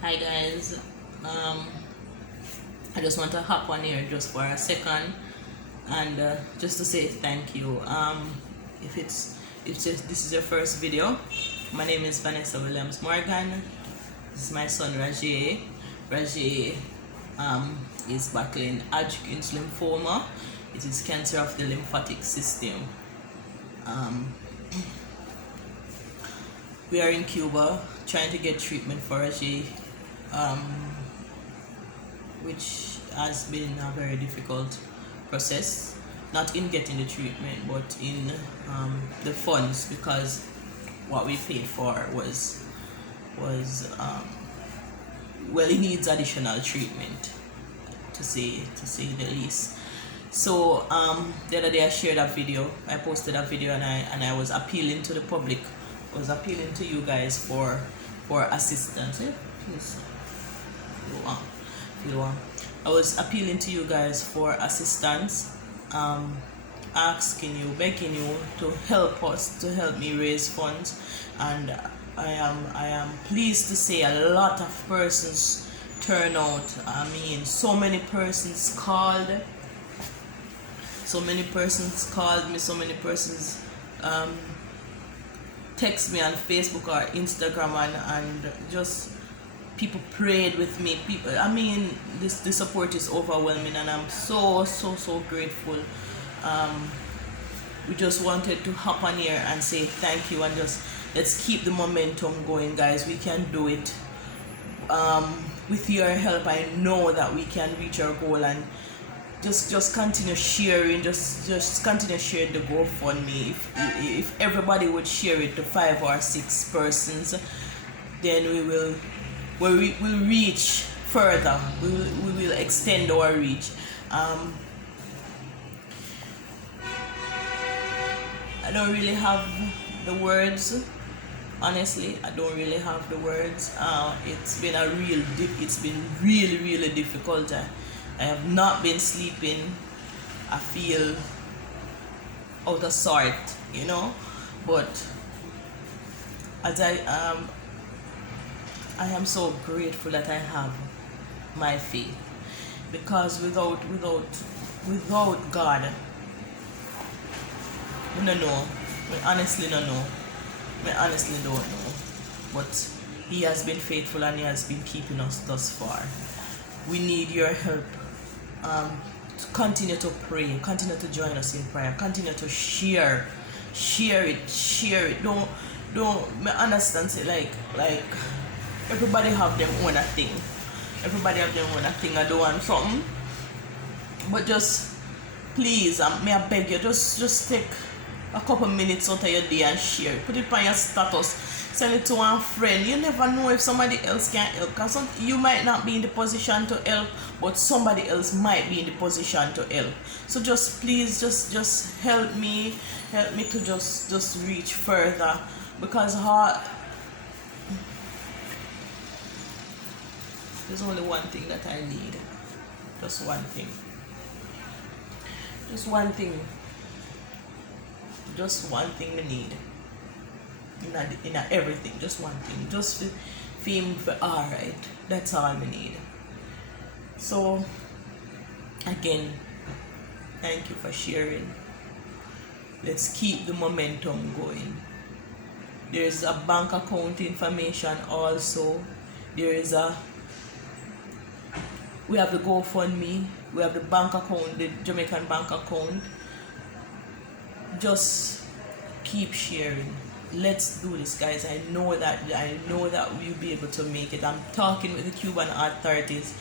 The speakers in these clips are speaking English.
Hi guys, I just want to hop on here just for a second and just to say thank you. If this is your first video, my name is Vanessa Williams Morgan. This is my son Rajay. Rajay is battling Hodgkin's lymphoma. It is cancer of the lymphatic system. We are in Cuba trying to get treatment for Rajay, which has been a very difficult process, not in getting the treatment but in the funds, because what we paid for was well, he needs additional treatment, to say the least. So the other day I shared a video, I posted a video, and I was appealing to the public, I was appealing to you guys for assistance. Please. I was appealing to you guys for assistance, asking you, begging you to help us, to help me raise funds, and I am pleased to say a lot of persons turn out. I mean, so many persons called me, so many persons text me on Facebook or Instagram, and just people prayed with me. People, I mean, the support is overwhelming, and I'm so grateful. We just wanted to hop on here and say thank you, and just let's keep the momentum going, guys. We can do it. With your help, I know that we can reach our goal, and just continue sharing, just continue sharing the GoFundMe. If everybody would share it to 5 or 6 persons, then we'll reach further. We will extend our reach. I don't really have the words. Honestly, I don't really have the words. It's been really difficult. I have not been sleeping. I feel out of sort, but as I am so grateful that I have my faith, because without God, I don't know. I honestly don't know. I honestly don't know. But He has been faithful, and He has been keeping us thus far. We need your help. To continue to pray, continue to join us in prayer, continue to share it. Don't understand, say like everybody have them own a thing. Everybody have their own a thing. I don't want something, but just please, may I beg you, just take a couple minutes out of your day and share it. Put it on your status, send it to one friend. You never know if somebody else can help, because you might not be in the position to help, but somebody else might be in the position to help. So just please, just help me to just reach further, because there's only one thing that I need. Just one thing. Just one thing. Just one thing we need. In everything. Just one thing. Just feel alright. That's all we need. So, again, thank you for sharing. Let's keep the momentum going. There's a bank account information also. We have the GoFundMe, we have the bank account, the Jamaican bank account. Just keep sharing. Let's do this, guys. I know that we'll be able to make it. I'm talking with the Cuban authorities,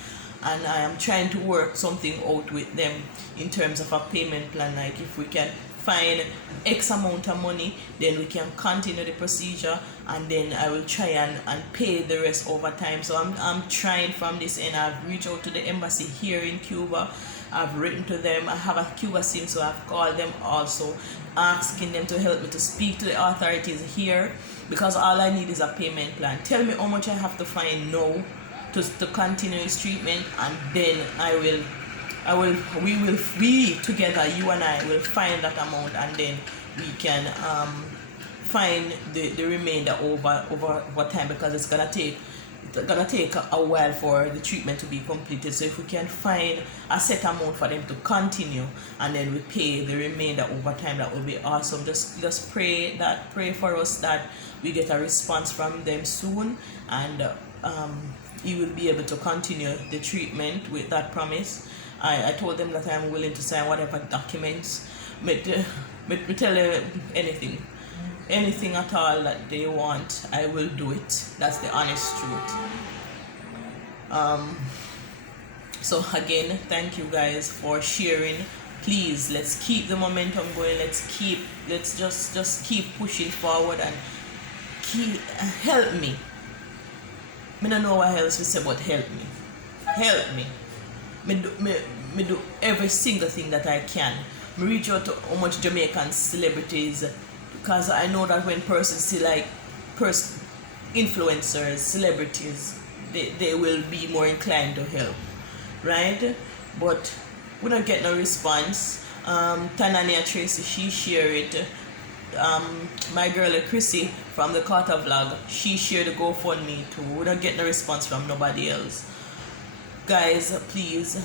and I am trying to work something out with them in terms of a payment plan. Like, if we can find X amount of money, then we can continue the procedure, and then I will try and pay the rest over time. So I'm trying from this end. I've reached out to the embassy here in Cuba. I've written to them. I have a Cuba SIM, so I've called them also, asking them to help me to speak to the authorities here, because all I need is a payment plan. Tell me how much I have to find now to continue his treatment, and then we together, you and I, will find that amount, and then we can find the remainder over time, because it's gonna take it's gonna take a while for the treatment to be completed. So if we can find a set amount for them to continue, and then we pay the remainder over time, that would be awesome. Just pray for us that we get a response from them soon, and you will be able to continue the treatment with that promise. I told them that I'm willing to sign whatever documents. Me tell you anything at all that they want, I will do it. That's the honest truth. So again, thank you guys for sharing. Please, let's keep the momentum going. Let's just keep pushing forward, and help me. I don't know what else to say, but help me. Me do every single thing that I can. Me reach out to how much Jamaican celebrities, because I know that when persons see like influencers, celebrities, they will be more inclined to help, right? But we don't get no response. Tanania Tracy, she shared it. My girl Chrissy from the Carter vlog, she shared the GoFundMe too. We don't get no response from nobody else. Guys, please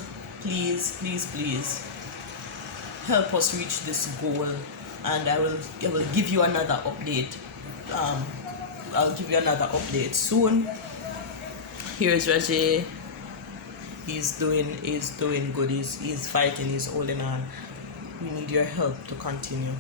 help us reach this goal, and I will give you another update. I'll give you another update soon. Here's Raji. He's doing good. He's fighting. He's holding on. We need your help to continue.